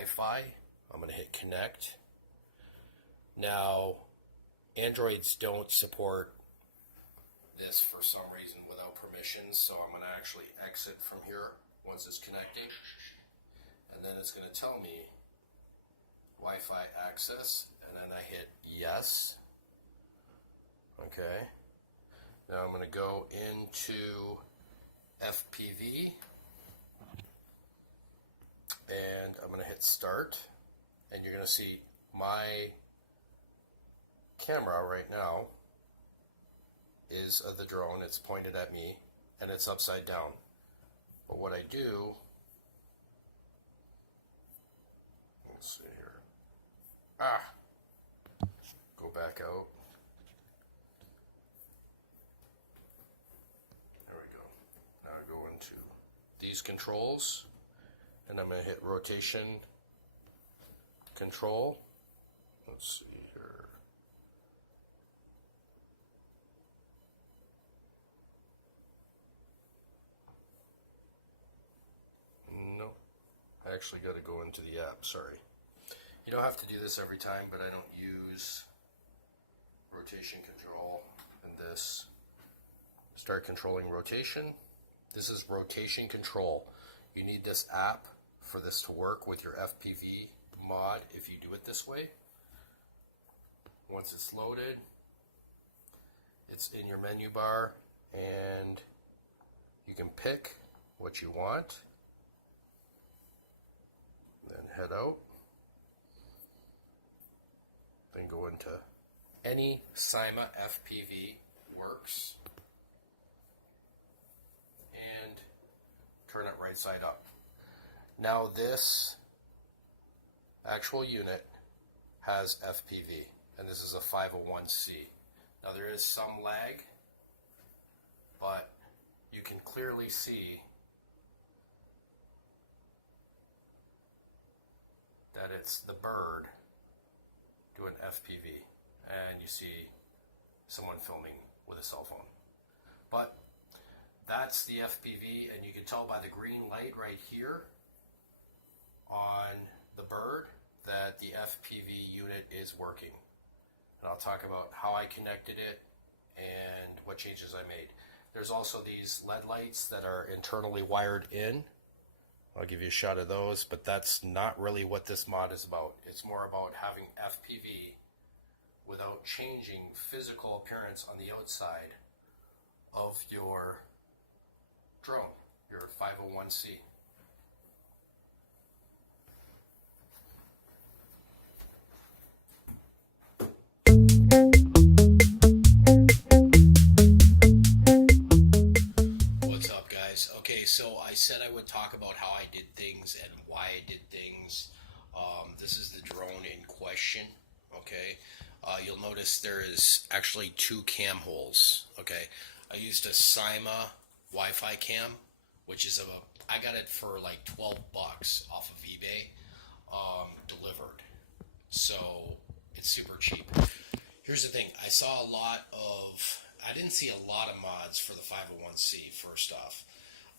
Wi-Fi. I'm going to hit connect. Now, Androids don't support this for some reason without permissions, so I'm going to actually exit from here once it's connecting. And then it's going to tell me Wi-Fi access, and then I hit yes. Okay. Now I'm going to go into FPV, and I'm going to hit start, and you're going to see my camera right now is of the drone. It's pointed at me and it's upside down. But what I do, let's see here. Go back out. There we go. Now I go into these controls, and I'm going to hit rotation control. Let's see here. No, I actually got to go into the app, sorry. You don't have to do this every time, but I don't use rotation control in this. Start controlling rotation. This is rotation control. You need this app for this to work with your FPV mod if you do it this way. Once it's loaded, it's in your menu bar, and you can pick what you want. Then head out. Then go into any syma FPV works, and turn it right side up. Now this actual unit has FPV, and this is a 501c. Now there is some lag, but you can clearly see that it's the bird doing FPV, and you see someone filming with a cell phone. But that's the FPV, and you can tell by the green light right here on the bird that the FPV unit is working. And I'll talk about how I connected it and what changes I made. There's also these LED lights that are internally wired in. I'll give you a shot of those, but that's not really what this mod is about. It's more about having FPV without changing physical appearance on the outside of your drone, your 501c. What's up, guys? Okay, so I said I would talk about how I did things and why I did things. This is the drone in question. Okay, you'll notice there is actually two cam holes. Okay, I used a syma Wi-Fi cam, which is I got it for like 12 bucks off of eBay, delivered. So it's super cheap. Here's the thing, I didn't see a lot of mods for the 501c, first off.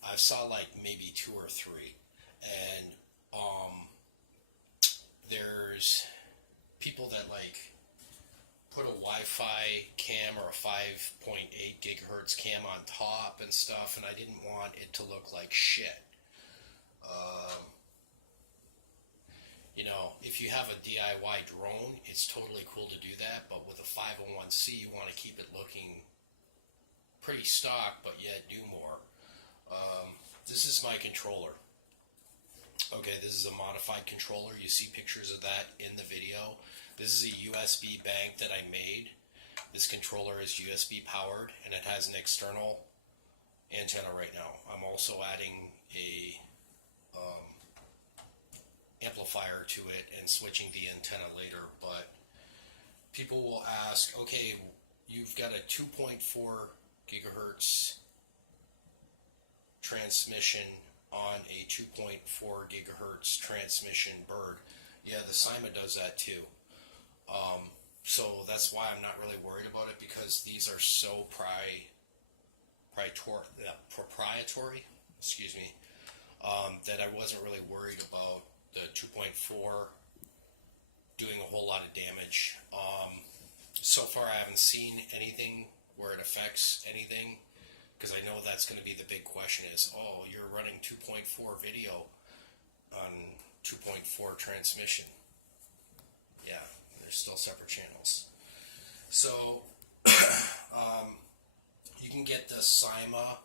I saw like maybe 2 or 3. And there's people that like put a Wi-Fi cam or a 5.8 gigahertz cam on top and stuff, and I didn't want it to look like shit. You know, if you have a DIY drone, it's totally cool to do that, but with a 501c, you want to keep it looking pretty stock, but yet do more. This is my controller. Okay, this is a modified controller. You see pictures of that in the video. This is a USB bank that I made. This controller is USB powered, and it has an external antenna right now. I'm also adding a amplifier to it and switching the antenna later, but people will ask, okay, you've got a 2.4 gigahertz transmission on a 2.4 gigahertz transmission bird. Yeah, the syma does that too. So that's why I'm not really worried about it, because these are so proprietary, that I wasn't really worried about the 2.4 doing a whole lot of damage. So far I haven't seen anything where it affects anything, because I know that's going to be the big question is, oh, you're running 2.4 video on 2.4 transmission. Yeah, there's still separate channels. So you can get the syma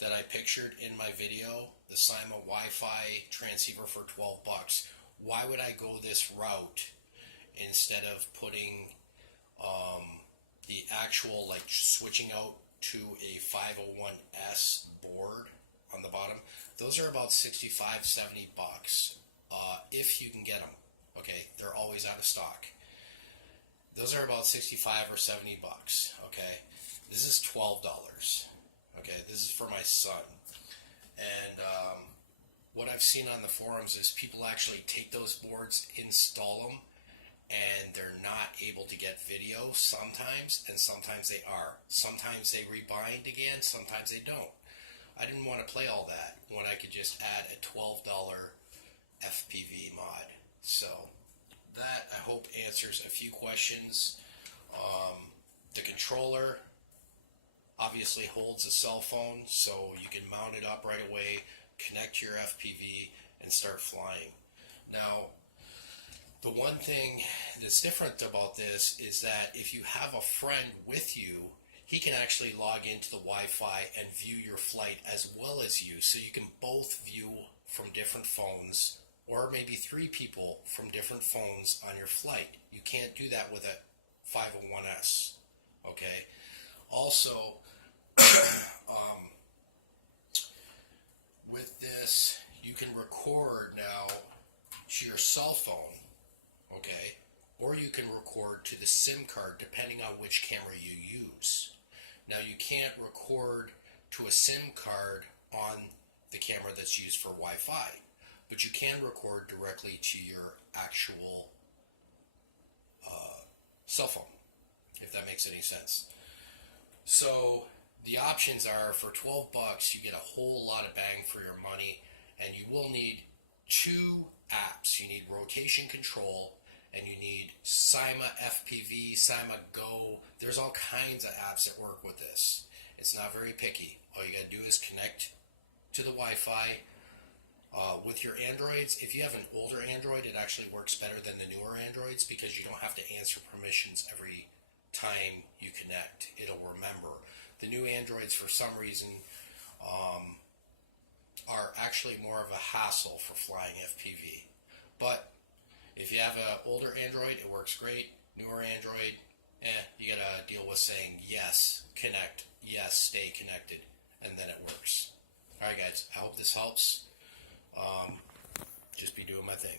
that I pictured in my video, the syma Wi-Fi transceiver for $12. Why would I go this route instead of putting the actual, like, switching out to a 501S board on the bottom? Those are about $65-$70 if you can get them. Okay, they're always out of stock. Those are about $65 or $70. Okay, this is $12. Okay, this is for my son. And what I've seen on the forums is people actually take those boards, install them, and they're not able to get video sometimes, and sometimes they are. Sometimes they rebind again, sometimes they don't. I didn't want to play all that when I could just add a $12 FPV mod. So that, I hope, answers a few questions. The controller obviously holds a cell phone, so you can mount it up right away, connect your FPV, and start flying. Now, the one thing that's different about this is that if you have a friend with you, he can actually log into the Wi-Fi and view your flight as well as you, so you can both view from different phones, or maybe 3 people from different phones on your flight. You can't do that with a 501S. Okay. Also, with this, you can record now to your cell phone, okay, or you can record to the SIM card depending on which camera you use. Now, you can't record to a SIM card on the camera that's used for Wi-Fi, but you can record directly to your actual cell phone, if that makes any sense. So the options are, for $12 you get a whole lot of bang for your money, and you will need 2 apps. You need rotation control, and you need syma FPV, syma Go. There's all kinds of apps that work with this. It's not very picky. All you gotta do is connect to the Wi-Fi. With your Androids, if you have an older Android, it actually works better than the newer Androids, because you don't have to answer permissions every time you connect. It'll remember. The new Androids, for some reason, are actually more of a hassle for flying FPV. But if you have an older Android, it works great. Newer Android, you gotta deal with saying yes, connect, yes, stay connected, and then it works. Alright guys, I hope this helps. Just be doing my thing.